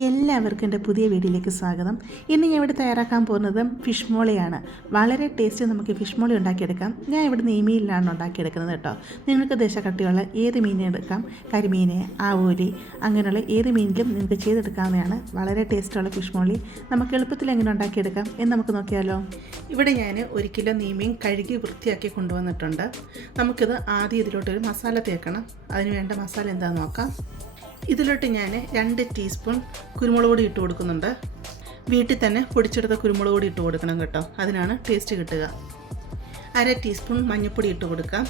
എല്ലാവർക്കും എൻ്റെ പുതിയ വീഡിയോയിലേക്ക് സ്വാഗതം. ഇന്ന് ഞാൻ ഇവിടെ തയ്യാറാക്കാൻ പോകുന്നത് ഫിഷ് മോളിയാണ്. വളരെ ടേസ്റ്റ് നമുക്ക് ഫിഷ് മോളി ഉണ്ടാക്കിയെടുക്കാം. ഞാൻ ഇവിടെ നെയ്മീനിലാണ് ഉണ്ടാക്കിയെടുക്കുന്നത് കേട്ടോ. നിങ്ങൾക്ക് ദേശക്കട്ടിയുള്ള ഏത് മീനും എടുക്കാം. കരിമീൻ, ആവോലി, അങ്ങനെയുള്ള ഏത് മീനിലും നിങ്ങൾക്ക് ചെയ്തെടുക്കാവുന്നതാണ്. വളരെ ടേസ്റ്റുള്ള ഫിഷ് മോളി നമുക്ക് എളുപ്പത്തിൽ എങ്ങനെ ഉണ്ടാക്കിയെടുക്കാം എന്ന് നമുക്ക് നോക്കിയാലോ. ഇവിടെ ഞാൻ 1 കിലോ നെയ്മീൻ കഴുകി വൃത്തിയാക്കി കൊണ്ടുവന്നിട്ടുണ്ട്. നമുക്കിത് ആദ്യം ഇതിലോട്ടൊരു മസാല തേക്കണം. അതിന് വേണ്ട മസാല എന്താണെന്ന് നോക്കാം. ഇതിലോട്ട് ഞാൻ 2 ടീസ്പൂൺ കുരുമുളക് പൊടി ഇട്ട് കൊടുക്കുന്നുണ്ട്. വീട്ടിൽ തന്നെ പൊടിച്ചെടുത്ത കുരുമുളക് പൊടി ഇട്ട് കൊടുക്കണം കേട്ടോ, അതിനാണ് ടേസ്റ്റ് കിട്ടുക. 1/2 ടീസ്പൂൺ മഞ്ഞൾപ്പൊടി ഇട്ട് കൊടുക്കാം.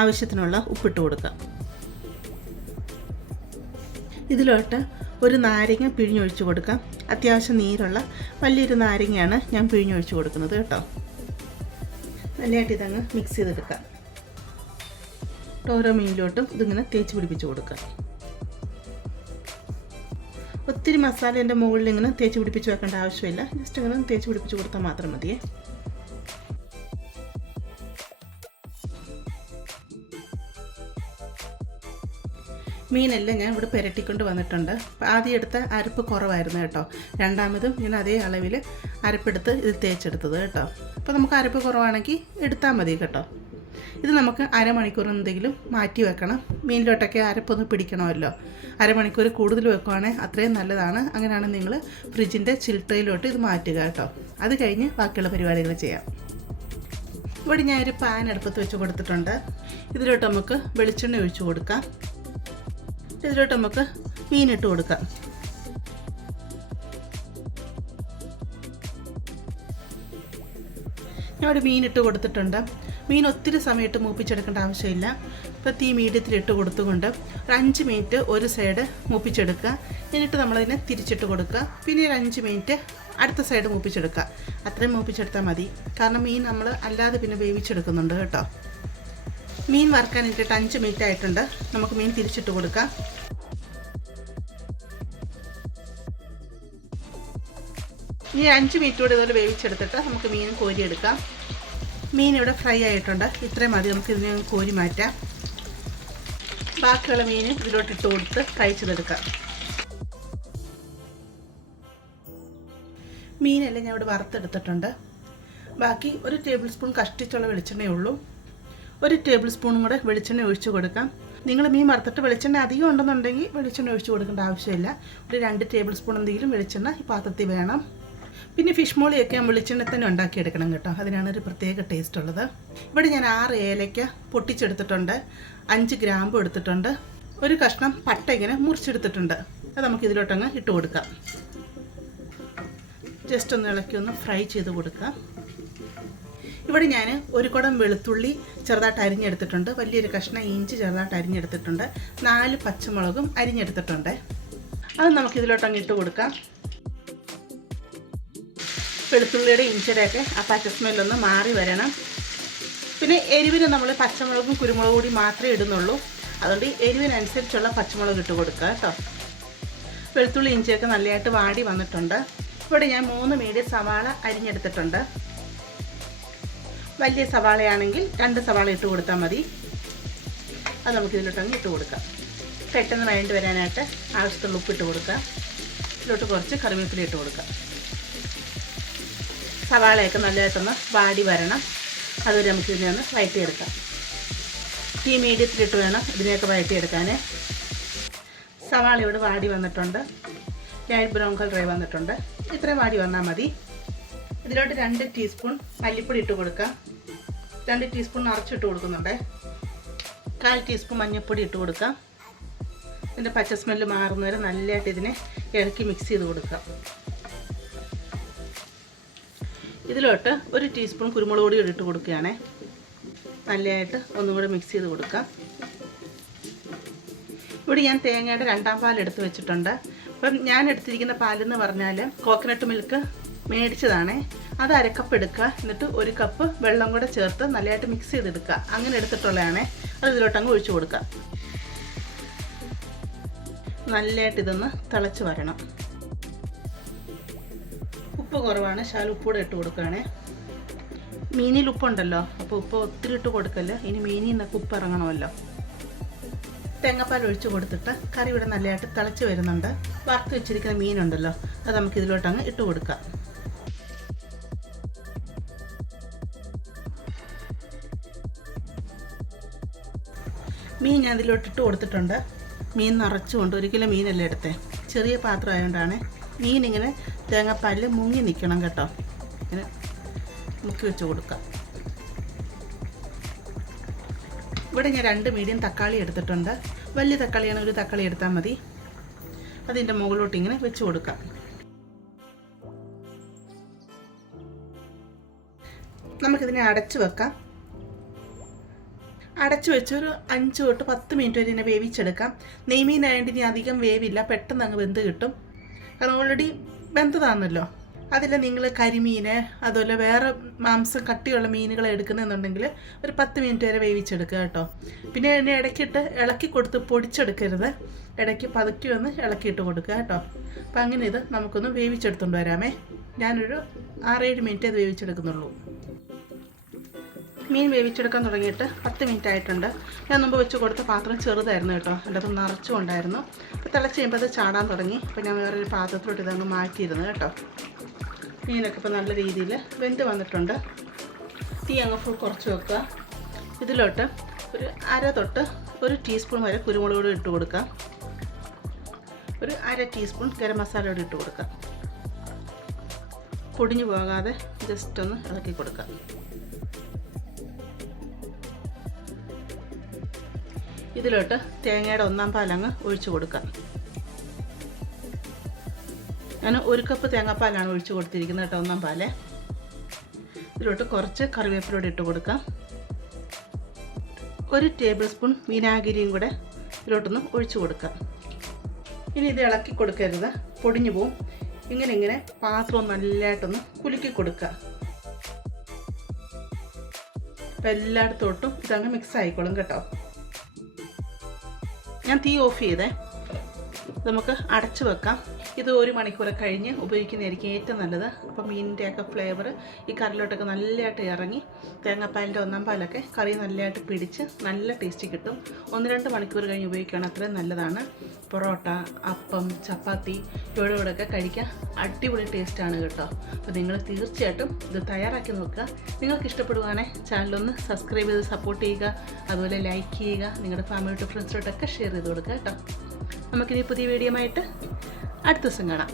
ആവശ്യത്തിനുള്ള ഉപ്പിട്ട് കൊടുക്കാം. ഇതിലോട്ട് ഒരു നാരങ്ങ പിഴിഞ്ഞൊഴിച്ച് കൊടുക്കാം. അത്യാവശ്യം നീരുള്ള വലിയൊരു നാരങ്ങയാണ് ഞാൻ പിഴിഞ്ഞൊഴിച്ച് കൊടുക്കുന്നത് കേട്ടോ. നല്ലതായിട്ട് ഇതങ്ങ് മിക്സ് ചെയ്തെടുക്കാം. ഓരോ മീനിലോട്ടും ഇതിങ്ങനെ തേച്ച് പിടിപ്പിച്ച് കൊടുക്കാം. ഒത്തിരി മസാല എൻ്റെ മുകളിൽ ഇങ്ങനെ തേച്ച് പിടിപ്പിച്ച് വെക്കേണ്ട ആവശ്യമില്ല. ജസ്റ്റ് ഇങ്ങനെ തേച്ച് പിടിപ്പിച്ച് കൊടുത്താൽ മാത്രം മതിയേ. മീനെല്ലാം ഞാൻ ഇവിടെ പുരട്ടിക്കൊണ്ട് വന്നിട്ടുണ്ട്. ആദ്യം എടുത്ത അരപ്പ് കുറവായിരുന്നു കേട്ടോ. രണ്ടാമതും ഞാൻ അതേ അളവിൽ അരപ്പെടുത്ത് ഇത് തേച്ചെടുത്തത് കേട്ടോ. അപ്പോൾ നമുക്ക് അരപ്പ് കുറവാണെങ്കിൽ എടുത്താൽ മതി കേട്ടോ. ഇത് നമുക്ക് അരമണിക്കൂർ എന്തെങ്കിലും മാറ്റി വെക്കണം. മീനിലോട്ടൊക്കെ അരപ്പൊന്ന് പിടിക്കണമല്ലോ. അരമണിക്കൂർ കൂടുതൽ വെക്കുവാണെങ്കിൽ അത്രയും നല്ലതാണ്. അങ്ങനെയാണ് നിങ്ങൾ ഫ്രിഡ്ജിൻ്റെ ചിൽട്രയിലോട്ട് ഇത് മാറ്റുക കേട്ടോ. അത് കഴിഞ്ഞ് ബാക്കിയുള്ള പരിപാടികൾ ചെയ്യാം. ഇവിടെ ഞാനൊരു പാൻ അടുപ്പത്ത് വെച്ച് കൊടുത്തിട്ടുണ്ട്. ഇതിലോട്ട് നമുക്ക് വെളിച്ചെണ്ണ ഒഴിച്ച് കൊടുക്കാം. ഇതിലോട്ട് നമുക്ക് മീനിട്ട് കൊടുക്കാം. ഞാൻ ഒരു മീനിട്ട് കൊടുത്തിട്ടുണ്ട്. മീൻ ഒത്തിരി സമയത്ത് മൂപ്പിച്ചെടുക്കേണ്ട ആവശ്യമില്ല. ഇപ്പോൾ തീ മീഡിയത്തിലിട്ട് കൊടുത്തുകൊണ്ട് ഒരു 5 മിനിറ്റ് ഒരു സൈഡ് മൂപ്പിച്ചെടുക്കുക. എന്നിട്ട് നമ്മളതിനെ തിരിച്ചിട്ട് കൊടുക്കുക. പിന്നെ ഒരു 5 മിനിറ്റ് അടുത്ത സൈഡ് മൂപ്പിച്ചെടുക്കുക. അത്രയും മൂപ്പിച്ചെടുത്താൽ മതി. കാരണം മീൻ നമ്മൾ അല്ലാതെ പിന്നെ വേവിച്ചെടുക്കുന്നുണ്ട് കേട്ടോ. മീൻ വറുക്കാൻ ഇട്ടിട്ട് 5 മിനിറ്റ് ആയിട്ടുണ്ട്. നമുക്ക് മീൻ തിരിച്ചിട്ട് കൊടുക്കാം. ഇനി 5 മിനിറ്റ് കൂടി ഇതുപോലെ വേവിച്ചെടുത്തിട്ട് നമുക്ക് മീൻ കോരിയെടുക്കാം. മീൻ ഇവിടെ ഫ്രൈ ആയിട്ടുണ്ട്. ഇത്രയും മതി. നമുക്ക് ഇതിനെ കോരി മാറ്റാം. ബാക്കിയുള്ള മീൻ ഇതിലോട്ട് ഇട്ട് കൊടുത്ത് ഫ്രൈ ചെയ്തെടുക്കാം. മീനെല്ലാം ഞാൻ ഇവിടെ വറുത്തെടുത്തിട്ടുണ്ട്. ബാക്കി 1 ടേബിൾ സ്പൂൺ കഷ്ടിച്ചുള്ള വെളിച്ചെണ്ണയേ ഉള്ളൂ. 1 ടേബിൾ സ്പൂണും കൂടെ വെളിച്ചെണ്ണ ഒഴിച്ച് കൊടുക്കാം. നിങ്ങൾ മീൻ വറുത്തിട്ട് വെളിച്ചെണ്ണ അധികം ഉണ്ടെന്നുണ്ടെങ്കിൽ വെളിച്ചെണ്ണ ഒഴിച്ച് കൊടുക്കേണ്ട ആവശ്യമില്ല. ഒരു 2 ടേബിൾ സ്പൂൺ എന്തെങ്കിലും വെളിച്ചെണ്ണ ഈ പാത്രത്തിൽ വേണം. പിന്നെ ഫിഷ് മോളിയൊക്കെ ഞാൻ വെളിച്ചെണ്ണ തന്നെ ഉണ്ടാക്കിയെടുക്കണം കേട്ടോ. അതിനാണ് ഒരു പ്രത്യേക ടേസ്റ്റ് ഉള്ളത്. ഇവിടെ ഞാൻ 6 ഏലയ്ക്ക പൊട്ടിച്ചെടുത്തിട്ടുണ്ട്. 5 ഗ്രാമ്പും എടുത്തിട്ടുണ്ട്. ഒരു കഷ്ണം പട്ട ഇങ്ങനെ മുറിച്ചെടുത്തിട്ടുണ്ട്. അത് നമുക്ക് ഇതിലോട്ടങ്ങ് ഇട്ട് കൊടുക്കാം. ജസ്റ്റ് ഒന്ന് ഇളക്കി ഒന്ന് ഫ്രൈ ചെയ്ത് കൊടുക്കാം. ഇവിടെ ഞാൻ 1 കുടം വെളുത്തുള്ളി ചെറുതായിട്ട് അരിഞ്ഞെടുത്തിട്ടുണ്ട്. വലിയൊരു കഷ്ണം ഇഞ്ചി ചെറുതായിട്ട് അരിഞ്ഞെടുത്തിട്ടുണ്ട്. 4 പച്ചമുളകും അരിഞ്ഞെടുത്തിട്ടുണ്ട്. അത് നമുക്ക് ഇതിലോട്ടങ്ങ് ഇട്ട് കൊടുക്കാം. വെളുത്തുള്ളിയുടെ ഇഞ്ചിയുടെയൊക്കെ ആ പച്ച സ്മെല്ലൊന്ന് മാറി വരണം. പിന്നെ എരിവിന് നമ്മൾ പച്ചമുളകും കുരുമുളകും കൂടി മാത്രമേ ഇടുന്നുള്ളൂ. അതുകൊണ്ട് എരിവിനനുസരിച്ചുള്ള പച്ചമുളക് ഇട്ട് കൊടുക്കുക കേട്ടോ. വെളുത്തുള്ളി ഇഞ്ചിയൊക്കെ നല്ലതായിട്ട് വാടി വന്നിട്ടുണ്ട്. ഇവിടെ ഞാൻ 3 മീഡിയം സവാള അരിഞ്ഞെടുത്തിട്ടുണ്ട്. വലിയ സവാളയാണെങ്കിൽ 2 സവാള ഇട്ട് കൊടുത്താൽ മതി. അത് നമുക്ക് ഇതിലോട്ടങ്ങ് ഇട്ട് കൊടുക്കാം. പെട്ടെന്ന് വഴണ്ട് വരാനായിട്ട് ആവശ്യത്തിനുള്ള ഉപ്പിട്ട് കൊടുക്കുക. ഇതിലോട്ട് കുറച്ച് കറിവേപ്പില ഇട്ട് കൊടുക്കുക. സവാളയൊക്കെ നല്ലതായിട്ടൊന്ന് വാടി വരണം. അതുവരെ നമുക്ക് ഇതിനെ ഒന്ന് വഴറ്റിയെടുക്കാം. തീ മീഡിയത്തിലിട്ട് വേണം ഇതിനെയൊക്കെ വഴറ്റിയെടുക്കാൻ. സവാള ഇവിടെ വാടി വന്നിട്ടുണ്ട്. ലൈറ്റ് ബ്രൗൺ കളറായി വന്നിട്ടുണ്ട്. ഇത്രയും വാടി വന്നാൽ മതി. ഇതിലോട്ട് 2 ടീസ്പൂൺ മല്ലിപ്പൊടി ഇട്ട് കൊടുക്കാം. 2 ടീസ്പൂൺ നിറച്ചിട്ട് കൊടുക്കുന്നുണ്ട്. 1/4 ടീസ്പൂൺ മഞ്ഞൾപ്പൊടി ഇട്ട് കൊടുക്കാം. ഇതിൻ്റെ പച്ച സ്മെല്ല് മാറുന്നവരെ നല്ലതായിട്ട് ഇതിനെ ഇളക്കി മിക്സ് ചെയ്ത് കൊടുക്കാം. ഇതിലോട്ട് 1 ടീസ്പൂൺ കുരുമുളക് പൊടി ഇട്ട് കൊടുക്കുകയാണേ. നല്ലതായിട്ട് ഒന്നുകൂടെ മിക്സ് ചെയ്ത് കൊടുക്കാം. ഇവിടെ ഞാൻ തേങ്ങയുടെ 2ാം പാൽ എടുത്ത് വെച്ചിട്ടുണ്ട്. അപ്പം ഞാൻ എടുത്തിരിക്കുന്ന പാലെന്ന് പറഞ്ഞാൽ കോക്കനട്ട് മിൽക്ക് മേടിച്ചതാണേ. അത് 1/2 കപ്പ് എടുക്കുക. എന്നിട്ട് 1 കപ്പ് വെള്ളം കൂടെ ചേർത്ത് നല്ലതായിട്ട് മിക്സ് ചെയ്തെടുക്കുക. അങ്ങനെ എടുത്തിട്ടുള്ളതാണേ. അത് ഇതിലോട്ടങ്ങ് ഒഴിച്ചു കൊടുക്കുക. നല്ലതായിട്ട് ഇതൊന്ന് തിളച്ച് വരണം. ഉപ്പ് കുറവാണ്. ശാല ഉപ്പൂടെ ഇട്ട് കൊടുക്കുകയാണേ. മീനിൽ ഉപ്പുണ്ടല്ലോ, അപ്പോൾ ഉപ്പ് ഒത്തിരി ഇട്ട് കൊടുക്കല്ലോ. ഇനി മീനിൽ നിന്നൊക്കെ ഉപ്പ് ഇറങ്ങണമല്ലോ. തേങ്ങാപ്പാൽ ഒഴിച്ച് കൊടുത്തിട്ട് കറി ഇവിടെ നല്ലതായിട്ട് തിളച്ച് വരുന്നുണ്ട്. വറുത്ത് വെച്ചിരിക്കുന്ന മീനുണ്ടല്ലോ അത് നമുക്ക് ഇതിലോട്ടങ്ങ് ഇട്ട് കൊടുക്കാം. മീൻ ഞാൻ ഇതിലോട്ട് ഇട്ട് കൊടുത്തിട്ടുണ്ട്. മീൻ നിറച്ചുകൊണ്ട് 1 കിലോ മീനല്ലേ എടുത്തേ, ചെറിയ പാത്രം ആയതുകൊണ്ടാണ്. മീനിങ്ങനെ തേങ്ങാപ്പാലിൽ മുങ്ങി നിൽക്കണം കേട്ടോ. ഇങ്ങനെ മുക്കി വെച്ച് കൊടുക്കാം. ഇവിടെ ഞാൻ 2 മീഡിയം തക്കാളി എടുത്തിട്ടുണ്ട്. വലിയ തക്കാളിയാണ്, 1 തക്കാളി എടുത്താൽ മതി. അതിൻ്റെ മുകളിലോട്ട് ഇങ്ങനെ വെച്ച് കൊടുക്കാം. നമുക്കിതിനെ അടച്ചു വെക്കാം. അടച്ചു വെച്ചൊരു 5 തൊട്ട് 10 മിനിറ്റ് വരെ ഇതിനെ വേവിച്ചെടുക്കാം. നെയ്മീനായതുകൊണ്ട് ഇനി അധികം വേവില്ല, പെട്ടെന്ന് അങ്ങ് വെന്ത് കിട്ടും. കാരണം ഓൾറെഡി വെന്തതാണല്ലോ. അതിൽ നിങ്ങൾ കരിമീൻ അതുപോലെ വേറെ മാംസം കട്ടിയുള്ള മീനുകൾ എടുക്കുന്നുണ്ടെങ്കിൽ ഒരു 10 മിനിറ്റ് വരെ വേവിച്ചെടുക്കുക കേട്ടോ. പിന്നെ അതിനെ ഇടയ്ക്കിട്ട് ഇളക്കി കൊടുത്ത് പൊടിച്ചെടുക്കരുത്, ഇടയ്ക്ക് പതുക്കി ഒന്ന് ഇളക്കിയിട്ട് കൊടുക്കുക കേട്ടോ. അപ്പം അങ്ങനെ ഇത് നമുക്കൊന്ന് വേവിച്ചെടുത്തുകൊണ്ട് വരാമേ. ഞാനൊരു 6-7 മിനിറ്റ് അത് വേവിച്ചെടുക്കുന്നുള്ളൂ. മീൻ വേവിച്ചെടുക്കാൻ തുടങ്ങിയിട്ട് 10 മിനിറ്റ് ആയിട്ടുണ്ട്. ഞാൻ മുമ്പ് വെച്ച് കൊടുത്ത പാത്രം ചെറുതായിരുന്നു കേട്ടോ, അതിൻ്റെ അത് നിറച്ചുകൊണ്ടായിരുന്നു. അപ്പോൾ തിളച്ച് കഴിയുമ്പോൾ അത് ചാടാൻ തുടങ്ങി. അപ്പോൾ ഞാൻ വേറൊരു പാത്രത്തിലോട്ട് ഇതങ്ങ് മാറ്റിയിരുന്നു കേട്ടോ. മീനൊക്കെ ഇപ്പോൾ നല്ല രീതിയിൽ വെന്ത് വന്നിട്ടുണ്ട്. തീ അങ്ങ് ഫുൾ കുറച്ച് വെക്കുക. ഇതിലോട്ട് ഒരു 1/2 തൊട്ട് 1 ടീസ്പൂൺ വരെ കുരുമുളക് പൊടി ഇട്ട് കൊടുക്കാം. ഒരു 1/2 ടീസ്പൂൺ ഗരം മസാല കൂടി ഇട്ട് കൊടുക്കാം. പൊടിഞ്ഞു പോകാതെ ജസ്റ്റ് ഒന്ന് ഇളക്കി കൊടുക്കാം. ഇതിലോട്ട് തേങ്ങയുടെ 1/4 പാലങ്ങ് ഒഴിച്ചു കൊടുക്കാം. ഞാൻ 1 കപ്പ് തേങ്ങാപ്പാലാണ് ഒഴിച്ചു കൊടുത്തിരിക്കുന്നത് കേട്ടോ, 1/4 പാല്. ഇതിലോട്ട് കുറച്ച് കറിവേപ്പിലൂടെ ഇട്ട് കൊടുക്കാം. 1 ടേബിൾ സ്പൂൺ വിനാഗിരിയും കൂടെ ഇതിലോട്ടൊന്ന് ഒഴിച്ചു കൊടുക്കാം. ഇനി ഇത് ഇളക്കി കൊടുക്കരുത്, പൊടിഞ്ഞു പോവും. ഇങ്ങനെ പാത്രം നല്ലതായിട്ടൊന്ന് കുലുക്കി കൊടുക്കുക. അപ്പം എല്ലായിടത്തോട്ടും ഇതങ്ങ് മിക്സ് ആയിക്കോളും കേട്ടോ. ഞാൻ തീ ഓഫ് ചെയ്തേ. നമുക്ക് അടച്ചു വെക്കാം. ഇത് 1 മണിക്കൂർ കഴിഞ്ഞ് ഉപയോഗിക്കുന്നതായിരിക്കും ഏറ്റവും നല്ലത്. അപ്പോൾ മീനിൻ്റെയൊക്കെ ഫ്ലേവർ ഈ കറിയിലോട്ടൊക്കെ നല്ലതായിട്ട് ഇറങ്ങി തേങ്ങാപ്പാലിൻ്റെ 1/4 പാലൊക്കെ കറി നല്ലതായിട്ട് പിടിച്ച് നല്ല ടേസ്റ്റ് കിട്ടും. 1-2 മണിക്കൂർ കഴിഞ്ഞ് ഉപയോഗിക്കുകയാണ് അത്രയും നല്ലതാണ്. പൊറോട്ട, അപ്പം, ചപ്പാത്തി ഇവയോടൊക്കെ കഴിക്കാൻ അടിപൊളി ടേസ്റ്റാണ് കേട്ടോ. അപ്പോൾ നിങ്ങൾ തീർച്ചയായിട്ടും ഇത് തയ്യാറാക്കി നോക്കുക. നിങ്ങൾക്ക് ഇഷ്ടപ്പെടുവാണെങ്കിൽ ചാനലൊന്ന് സബ്സ്ക്രൈബ് ചെയ്ത് സപ്പോർട്ട് ചെയ്യുക. അതുപോലെ ലൈക്ക് ചെയ്യുക. നിങ്ങളുടെ ഫാമിലിയോട്ട് ഫ്രണ്ട്സിലോട്ടൊക്കെ ഷെയർ ചെയ്ത് കൊടുക്കുക കേട്ടോ. നമുക്കിനി പുതിയ വീഡിയോ ആയിട്ട് അടുത്ത ദിവസം കാണാം.